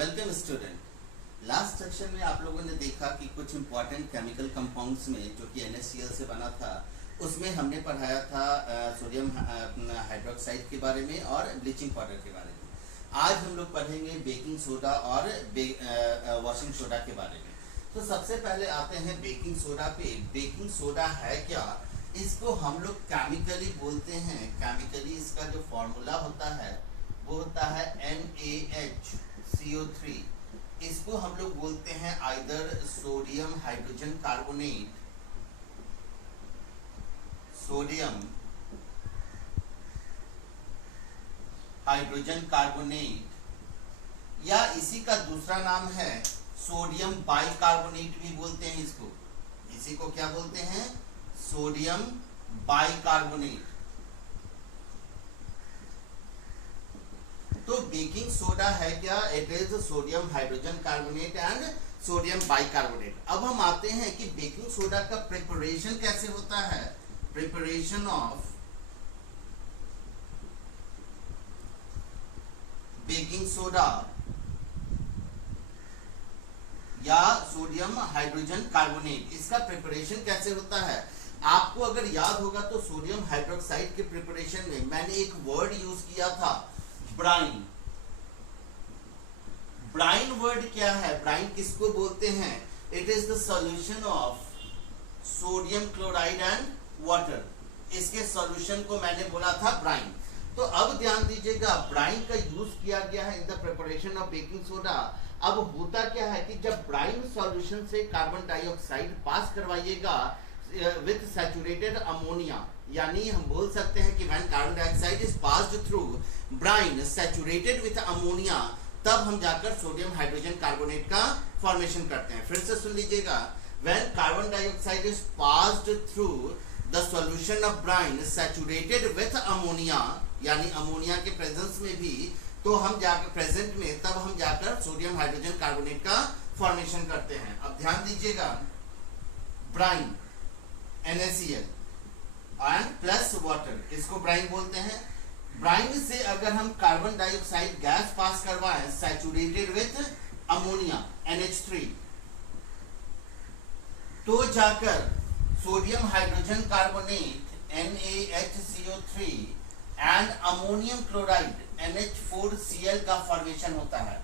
Welcome student. Last section में आप लोगों ने देखा कि कुछ इंपॉर्टेंट केमिकल कंपाउंड्स में जो कि NaCl से बना था उसमें हमने पढ़ाया था सोडियम हाइड्रोक्साइड के बारे में और ब्लीचिंग पाउडर के बारे में। आज हम लोग पढ़ेंगे बेकिंग सोडा और वॉशिंग सोडा के बारे में। तो सबसे पहले आते हैं बेकिंग सोडा पे। बेकिंग सोडा है क्या? इसको हम लोग केमिकली बोलते हैं। केमिकली इसका जो फॉर्मूला होता है वो होता है NaHCO3। इसको हम लोग बोलते हैं either sodium hydrogen carbonate, sodium hydrogen carbonate, या इसी का दूसरा नाम है सोडियम बाइकार्बोनेट भी बोलते हैं इसको। इसी को क्या बोलते हैं? Sodium bicarbonate. तो बेकिंग सोडा है क्या? It is sodium hydrogen carbonate and sodium bicarbonate. अब हम आते हैं कि बेकिंग सोडा का प्रिपरेशन कैसे होता है। प्रिपरेशन ऑफ बेकिंग सोडा या सोडियम हाइड्रोजन कार्बोनेट, इसका प्रिपरेशन कैसे होता है? आपको अगर याद होगा तो सोडियम हाइड्रोक्साइड के प्रिपरेशन में मैंने एक वर्ड यूज किया था, ब्राइन। ब्राइन वर्ड क्या है? ब्राइन किसको बोलते हैं? It is the solution of sodium chloride and water. इसके सॉल्यूशन को मैंने बोला था ब्राइन। तो अब ध्यान दीजिएगा, ब्राइन का यूज किया गया है in the preparation of baking soda. अब होता क्या है कि जब ब्राइन सॉल्यूशन से कार्बन डाइऑक्साइड पास करवाइएगा विथ सैचुरेटेड अमोनिया, यानी हम बोल सकते हैं कि when carbon dioxide is passed through brine saturated with ammonia, तब हम जाकर सोडियम हाइड्रोजन कार्बोनेट का फॉर्मेशन करते हैं। फिर से सुन लीजिएगा, when carbon dioxide is passed through the solution of brine saturated with ammonia, यानी अमोनिया के प्रेजेंस में भी, तो हम जाकर प्रेजेंट में, तब हम जाकर सोडियम हाइड्रोजन कार्बोनेट का फॉर्मेशन करते हैं। अब ध्यान दीजिएगा, brine NaCl and plus water, इसको ब्राइन बोलते हैं। ब्राइन से अगर हम कार्बन डाइऑक्साइड गैस पास करवाएं सैचुरेटेड विथ अमोनिया NH3, तो जाकर sodium hydrogen carbonate NaHCO3 and ammonium chloride NH4Cl का फॉर्मेशन होता है।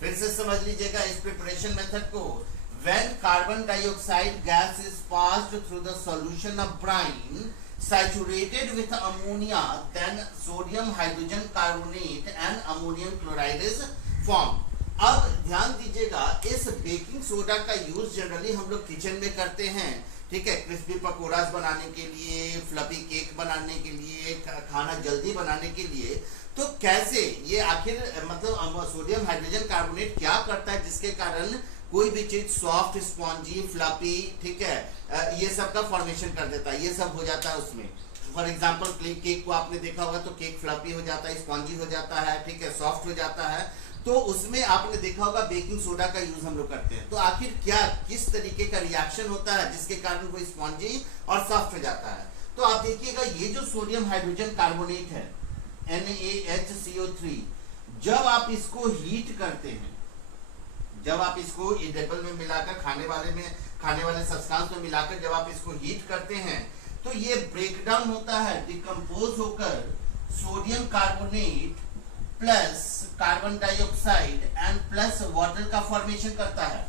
फिर से समझ लीजिएगा इस प्रिपरेशन मेथड को। When carbon dioxide gas is passed through the solution of brine saturated with ammonia, then sodium hydrogen carbonate and ammonium chloride is formed. अब ध्यान दीजिएगा, इस बेकिंग सोडा का यूज जनरली हम लोग किचन में करते हैं, ठीक है, क्रिस्पी पकौड़ास बनाने के लिए, फ्लफी केक बनाने के लिए, खाना जल्दी बनाने के लिए। तो कैसे ये आखिर मतलब सोडियम हाइड्रोजन कार्बोनेट क्या करता है जिसके कारण कोई भी चीज सॉफ्ट, स्पॉन्जी, फ्लफी, ठीक है, ये सब का फॉर्मेशन कर देता है, ये सब हो जाता है उसमें। फॉर एग्जांपल केक को आपने देखा होगा तो केक फ्लफी हो जाता है, स्पॉन्जी हो जाता है, ठीक है, सॉफ्ट हो जाता है। तो उसमें आपने देखा होगा बेकिंग सोडा का यूज हम लोग करते हैं। तो आखिर क्या, किस तरीके का रिएक्शन होता है जिसके कारण वो स्पॉन्जी और सॉफ्ट हो जाता है? तो आप देखिएगा, ये जो सोडियम हाइड्रोजन कार्बोनेट है NaHCO3, जब आप इसको हीट करते हैं, जब आप इसको एडेबल में मिलाकर खाने वाले सब्सटेंस में मिलाकर जब आप इसको हीट करते हैं, तो ये ब्रेक डाउन होता है, डिकम्पोज होकर sodium carbonate plus carbon dioxide and plus water का फॉर्मेशन करता है।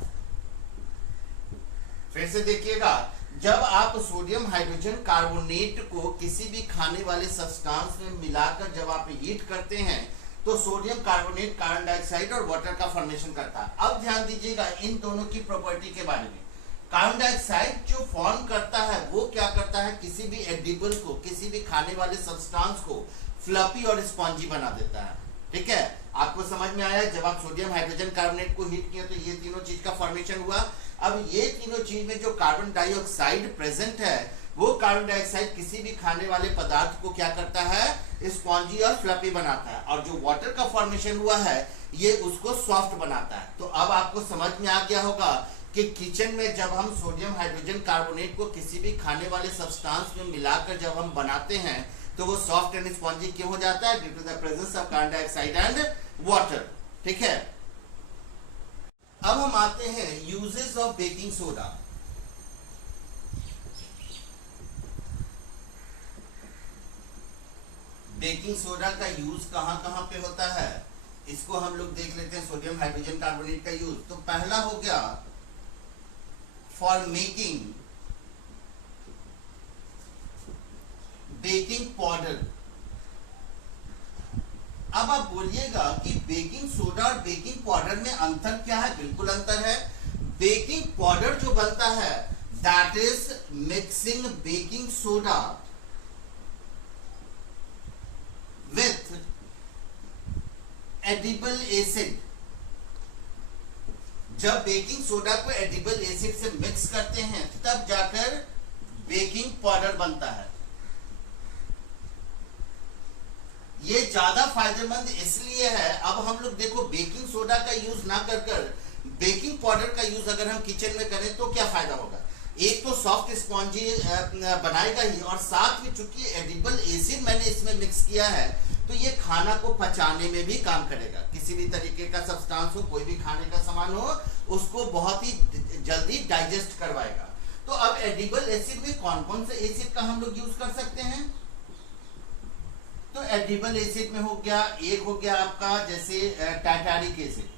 फिर से देखिएगा, जब आप सोडियम हाइड्रोजन कार्बोनेट को किसी भी खाने वाले सब्सटेंस में मिलाकर जब आप हीट करते हैं, तो सोडियम कार्बोनेट कार्बन डाइऑक्साइड और वाटर का फॉर्मेशन करता है। अब ध्यान दीजिएगा इन दोनों की प्रॉपर्टी के बारे में। कार्बन डाइऑक्साइड जो फॉर्म करता है वो क्या करता है, किसी भी एडिबल को, किसी भी खाने वाले सब्सटेंस को फ्लफी और स्पॉन्जी बना देता है, ठीक है। आपको समझ में आया? जब आप सोडियम हाइड्रोजन कार्बोनेट को हीट किया तो ये तीनों चीज का फॉर्मेशन हुआ। अब ये तीनों चीज में जो कार्बन डाइऑक्साइड प्रेजेंट है, वो कार्बन डाइऑक्साइड किसी भी खाने वाले पदार्थ को क्या करता है, स्पॉन्जी और फ्लफी बनाता है, और जो वाटर का फॉर्मेशन हुआ है ये उसको सॉफ्ट बनाता है। तो अब आपको समझ में आ गया होगा कि किचन में जब हम सोडियम हाइड्रोजन कार्बोनेट को किसी भी खाने वाले सब्सटेंस में मिलाकर जब हम बनाते हैं तो वो सॉफ्ट एंड स्पॉन्जी क्यों हो जाता है? Due to the presence of carbon dioxide and water. ठीक है, अब हम आते हैं uses of baking soda. Baking soda का यूज कहां कहां पे होता है, इसको हम लोग देख लेते हैं। सोडियम हाइड्रोजन कार्बोनेट का यूज तो पहला हो गया फॉर मेकिंग बेकिंग पाउडर। अब आप बोलिएगा कि बेकिंग सोडा और बेकिंग पाउडर में अंतर क्या है? बिल्कुल अंतर है। बेकिंग पाउडर जो बनता है that is mixing baking soda with edible acid. जब बेकिंग सोडा को एडिबल एसिड से मिक्स करते हैं तब जाकर बेकिंग पाउडर बनता है। ये ज्यादा फायदेमंद इसलिए है, अब हम लोग देखो बेकिंग सोडा का यूज ना कर बेकिंग पाउडर का यूज अगर हम किचन में करें तो क्या फायदा होगा? एक तो सॉफ्ट स्पॉन्जी बनाएगा ही, और साथ में चूंकि एडिबल एसिड मैंने इसमें मिक्स किया है तो ये खाना को पचाने में भी काम करेगा। किसी भी तरीके का सब्सटेंस हो, कोई भी खाने का सामान हो, उसको बहुत ही जल्दी डाइजेस्ट करवाएगा। तो अब एडिबल एसिड में कौन कौन से एसिड का हम लोग यूज कर सकते हैं? तो एडिबल एसिड में हो गया, एक हो गया आपका जैसे टार्टारिक एसिड।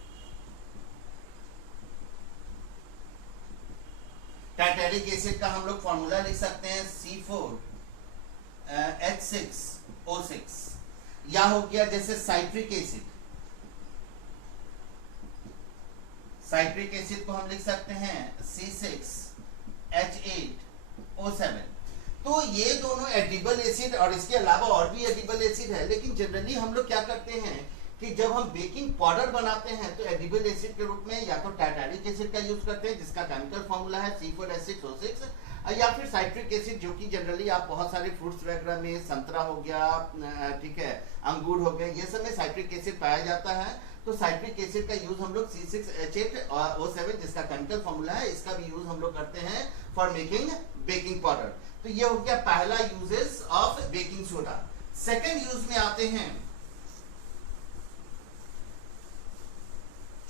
टार्टारिक एसिड का हम लोग फॉर्मूला लिख सकते हैं C4H6O6। या हो गया जैसे साइट्रिक एसिड। साइट्रिक एसिड को हम लिख सकते हैं C6H8O7। तो ये दोनों एडिबल एसिड, और इसके अलावा और भी एडिबल एसिड है, लेकिन जनरली हम लोग क्या करते हैं कि जब हम बेकिंग पाउडर बनाते हैं तो एडिबल एसिड के रूप में या तो टार्टारिक एसिड का यूज करते हैं जिसका केमिकल फॉर्मूला है C4H6O6, या फिर साइट्रिक एसिड जो कि जनरली आप बहुत सारे फ्रूट्स वगैरह में, संतरा हो गया, ठीक है, अंगूर हो गया, ये सब में साइट्रिक एसिड पाया जाता है। तो साइट्रिक एसिड का यूज हम लोग C6H8O7 जिसका केमिकल फॉर्मूला है, इसका भी यूज हम लोग करते हैं फॉर मेकिंग बेकिंग पाउडर। तो ये हो गया पहला uses of baking soda. Second use में आते हैं,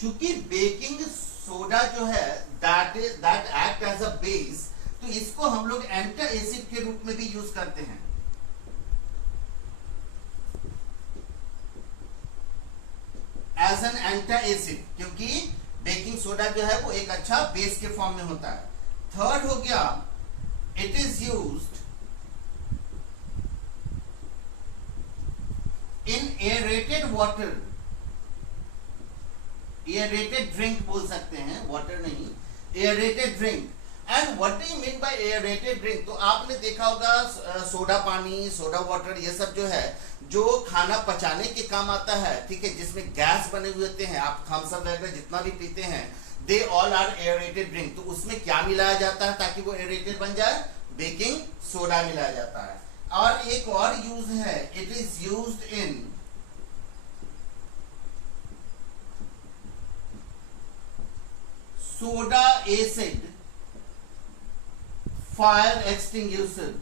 चूंकि बेकिंग सोडा जो है that act as a base, तो इसको हम लोग एंटी एसिड के रूप में भी यूज करते हैं। एज एन एंटी एसिड, क्योंकि बेकिंग सोडा जो है वो एक अच्छा बेस के फॉर्म में होता है। थर्ड हो गया, it is used in aerated water. Aerated drink बोल सकते हैं, वाटर नहीं, aerated drink. And what do you mean by aerated drink? तो आपने देखा होगा सोडा पानी, सोडा वाटर, ये सब जो है जो खाना पचाने के काम आता है, ठीक है, जिसमें गैस बने हुए होते हैं, आप थम्स अप वगैरह जितना भी पीते हैं, they all are aerated drink. तो उसमें क्या मिलाया जाता है ताकि वो एरेटेड बन जाए? बेकिंग सोडा मिलाया जाता है। और एक और यूज है, it is used in soda acid fire extinguisher.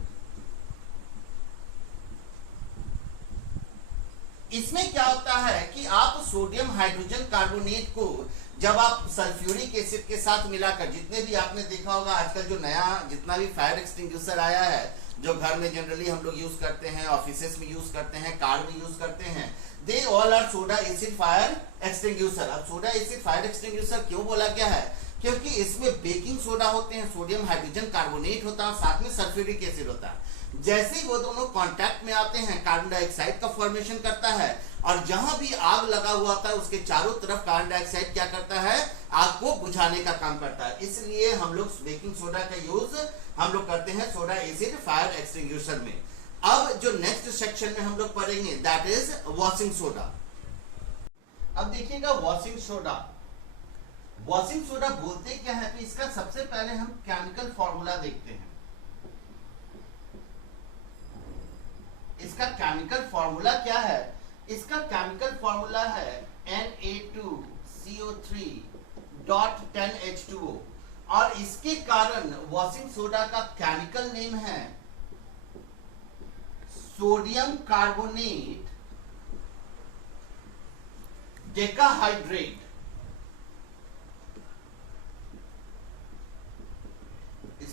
इसमें क्या होता है कि आप सोडियम हाइड्रोजन कार्बोनेट को जब आप सल्फ्यूरिक एसिड के साथ मिलाकर, जितने भी आपने देखा होगा आजकल जो नया जितना भी फायर एक्सटिंग्विशर आया है, जो घर में जनरली हम लोग यूज करते हैं, ऑफिसेस में यूज करते हैं, कार में यूज करते हैं, they all are soda acid fire extinguisher. अब सोडा एसिड फायर एक्सटिंग्विशर क्यों बोला गया है? क्योंकि इसमें बेकिंग सोडा होते हैं, सोडियम हाइड्रोजन कार्बोनेट होता है, साथ में सल्फ्यूरिक एसिड होता है। जैसे ही वो दोनों कांटेक्ट में आते हैं, कार्बन डाइऑक्साइड का फॉर्मेशन करता है, और जहां भी आग लगा हुआ था उसके चारों तरफ कार्बन डाइऑक्साइड क्या करता है? आग को बुझाने का काम करता है। इसलिए हम लोग बेकिंग सोडा का यूज हम लोग करते हैं सोडा एसिड फायर एक्सटिंग्विशर में। अब जो नेक्स्ट सेक्शन में हम लोग पढ़ेंगे दैट इज वॉशिंग सोडा। अब देखिएगा वॉशिंग सोडा, वॉशिंग सोडा बोलते क्या है? तो इसका सबसे पहले हम केमिकल फॉर्मूला देखते हैं। इसका केमिकल फॉर्मूला क्या है? इसका केमिकल फॉर्मूला है Na2CO3.10H2O, और इसके कारण वॉशिंग सोडा का केमिकल नेम है सोडियम कार्बोनेट डेकाहाइड्रेट।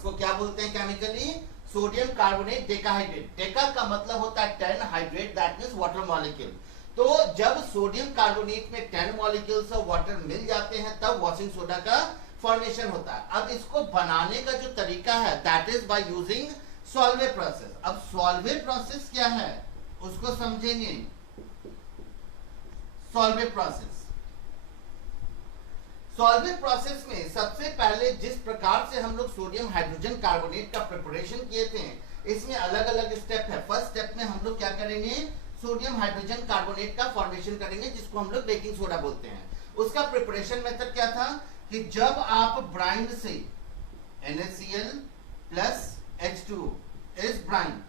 इसको क्या बोलते हैं chemically? Sodium carbonate decahydrate. Deka का मतलब होता है 10, hydrate that means water molecule. तो जब सोडियम कार्बोनेट में 10 मॉलिक्यूल्स ऑफ वाटर मिल जाते हैं तब वॉशिंग सोडा का फॉर्मेशन होता है। अब इसको बनाने का जो तरीका है that is by using Solvay process. अब सॉल्वे प्रोसेस क्या है उसको समझेंगे। सॉल्वे प्रोसेस, सॉल्वे प्रोसेस में सबसे पहले जिस प्रकार से हम लोग सोडियम हाइड्रोजन कार्बोनेट का प्रिपरेशन किए थे, इसमें अलग अलग स्टेप है। फर्स्ट स्टेप में हम लोग क्या करेंगे? सोडियम हाइड्रोजन कार्बोनेट का फॉर्मेशन करेंगे जिसको हम लोग बेकिंग सोडा बोलते हैं। उसका प्रिपरेशन मेथड क्या था कि जब आप ब्राइन से NaCl plus H2O is brine,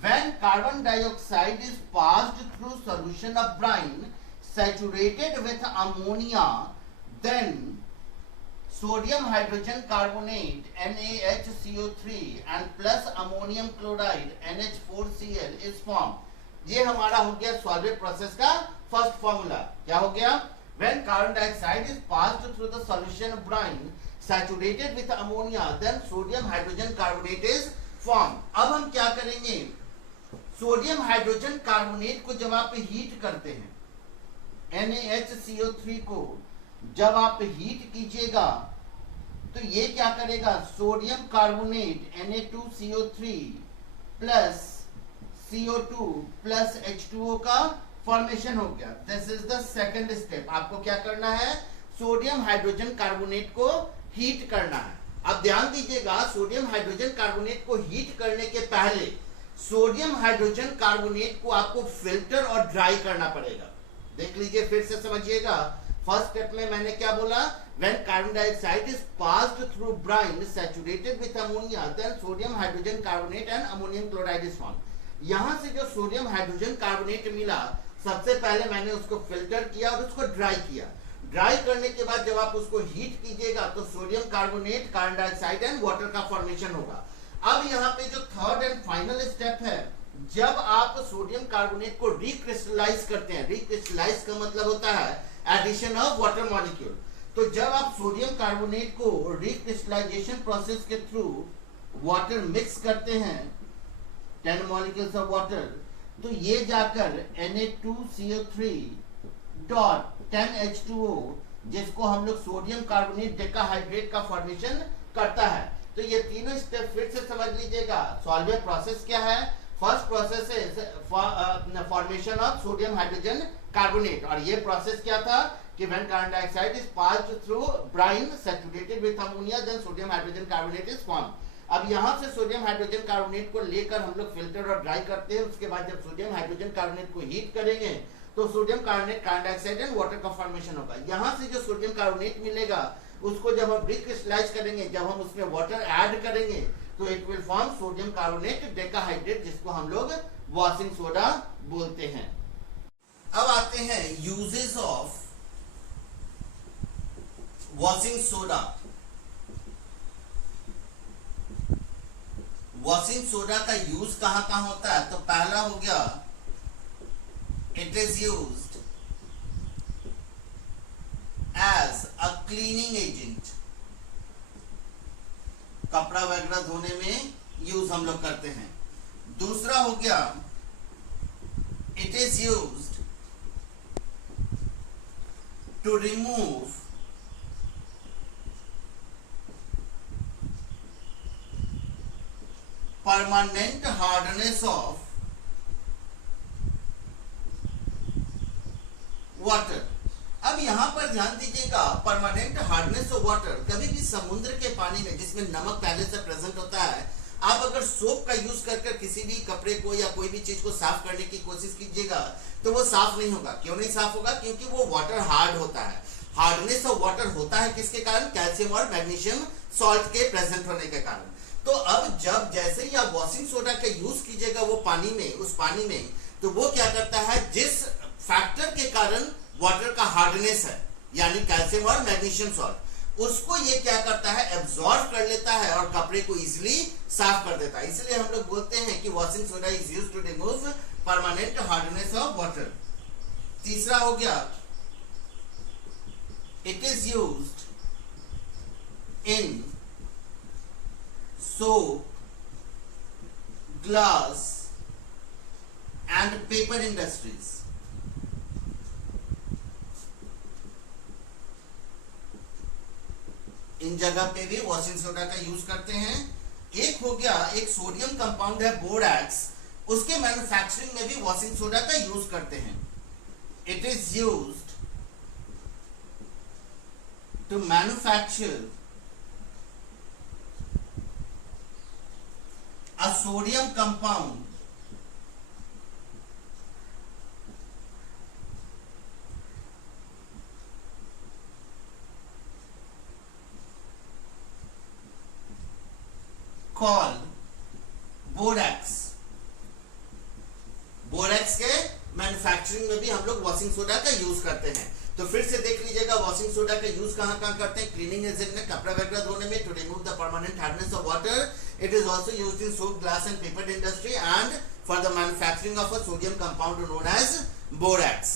when carbon dioxide is passed through solution of brine saturated with ammonia, then sodium hydrogen carbonate NaHCO3 and plus ammonium chloride NH4Cl is formed. ये हमारा हो गया सॉल्वेट प्रोसेस का first formula. क्या हो गया? When carbon dioxide is passed through the solution of brine saturated with ammonia, then sodium hydrogen carbonate is formed. अब हम क्या करेंगे? सोडियम हाइड्रोजन कार्बोनेट को जब आप हीट करते हैं, NaHCO3 को जब आप हीट कीजिएगा तो ये क्या करेगा? Sodium carbonate Na2CO3 plus CO2 plus H2O का फॉर्मेशन हो गया। This is the second step. आपको क्या करना है? सोडियम हाइड्रोजन कार्बोनेट को हीट करना है। अब ध्यान दीजिएगा, सोडियम हाइड्रोजन कार्बोनेट को हीट करने के पहले सोडियम हाइड्रोजन कार्बोनेट को आपको फिल्टर और ड्राई करना पड़ेगा। देख लीजिए, फिर से समझिएगा। फर्स्ट स्टेप में मैंने क्या बोला? When carbon dioxide is passed through brine saturated with ammonia, then sodium hydrogen carbonate and ammonium chloride is formed. यहां से जो सोडियम हाइड्रोजन कार्बोनेट मिला, सबसे पहले मैंने उसको फिल्टर किया और उसको ड्राई किया। ड्राई करने के बाद जब आप उसको हीट कीजिएगा तो sodium carbonate, carbon dioxide and water का फॉर्मेशन होगा। अब यहाँ पे जो थर्ड एंड फाइनल स्टेप है, जब आप सोडियम कार्बोनेट को रिक्रिस्टलाइज करते हैं, रिक्रिस्टलाइज का मतलब होता है एडिशन ऑफ वाटर मॉलिक्यूल। तो जब आप सोडियम कार्बोनेट को रिक्रिस्टलाइजेशन प्रोसेस के थ्रू वाटर मिक्स करते हैं, 10 मॉलिक्यूल्स ऑफ वाटर, तो ये जाकर Na2CO3 डॉट 10H2O, जिसको हम लोग सोडियम कार्बोनेट डेकाहाइड्रेट का फॉर्मेशन करता है। तो ये तीनों स्टेप फिर से समझ लीजिएगा। सॉल्वे प्रोसेस क्या है? फर्स्ट प्रोसेस है formation of sodium hydrogen carbonate, और ये प्रोसेस क्या था कि when carbon dioxide is passed through brine saturated with ammonia, then sodium hydrogen carbonate is formed. अब यहाँ से सोडियम हाइड्रोजन कार्बोनेट को लेकर हम लोग फिल्टर और ड्राई करते हैं। उसके बाद जब सोडियम हाइड्रोजन कार्बोनेट को हीट करेंगे तो sodium carbonate, carbon dioxide and water का फॉर्मेशन होगा। यहाँ से जो सोडियम कार्बोनेट मिलेगा उसको जब हम रिक्रिस्टलाइज करेंगे, जब हम उसमें वाटर ऐड करेंगे तो it will form sodium carbonate decahydrate, जिसको हम लोग वॉशिंग सोडा बोलते हैं। अब आते हैं uses of washing soda. Washing soda का यूज कहां कहां होता है? तो पहला हो गया, it is used as a cleaning agent. कपड़ा वगैरह धोने में यूज हम लोग करते हैं। दूसरा हो गया, it is used to remove permanent hardness of water. अब यहां पर ध्यान दीजिएगा, परमानेंट हार्डनेस ऑफ वाटर, कभी भी समुद्र के पानी में जिसमें नमक पहले से प्रेजेंट होता है, आप अगर सोप का यूज कर किसी भी कपड़े को या कोई भी चीज को साफ करने की कोशिश कीजिएगा तो वो साफ नहीं होगा। क्यों नहीं साफ होगा? क्योंकि वो वाटर हार्ड होता है। हार्डनेस ऑफ वाटर होता है किसके कारण? कैल्शियम और मैग्नीशियम सॉल्ट के प्रेजेंट होने के कारण। तो अब जब जैसे ही आप वॉशिंग सोडा का यूज कीजिएगा वो पानी में, उस पानी में, तो वो क्या करता है, जिस फैक्टर के कारण वाटर का हार्डनेस है, यानी कैल्शियम और मैग्नीशियम सॉल्ट, उसको ये क्या करता है, एब्जॉर्ब कर लेता है और कपड़े को इजीली साफ कर देता है। इसलिए हम लोग बोलते हैं कि washing soda is used to remove permanent hardness of water. तीसरा हो गया, it is used in soap, glass and paper industries. इन जगह पे भी वॉशिंग सोडा का यूज करते हैं। एक हो गया, एक सोडियम कंपाउंड है बोरैक्स, उसके मैन्युफैक्चरिंग में भी वॉशिंग सोडा का यूज करते हैं। It is used to manufacture a sodium compound called borax. Borax के मैन्युफैक्चरिंग में भी हम लोग वॉशिंग सोडा का यूज करते हैं। तो फिर से देख लीजिएगा वॉशिंग सोडा का यूज कहां कहां करते हैं। क्लीनिंग एजेंट में, कपड़ा वगैरह धोने में, to remove the permanent hardness of water. It is also used in soap, glass and paper industry and for the manufacturing of a sodium compound known as borax.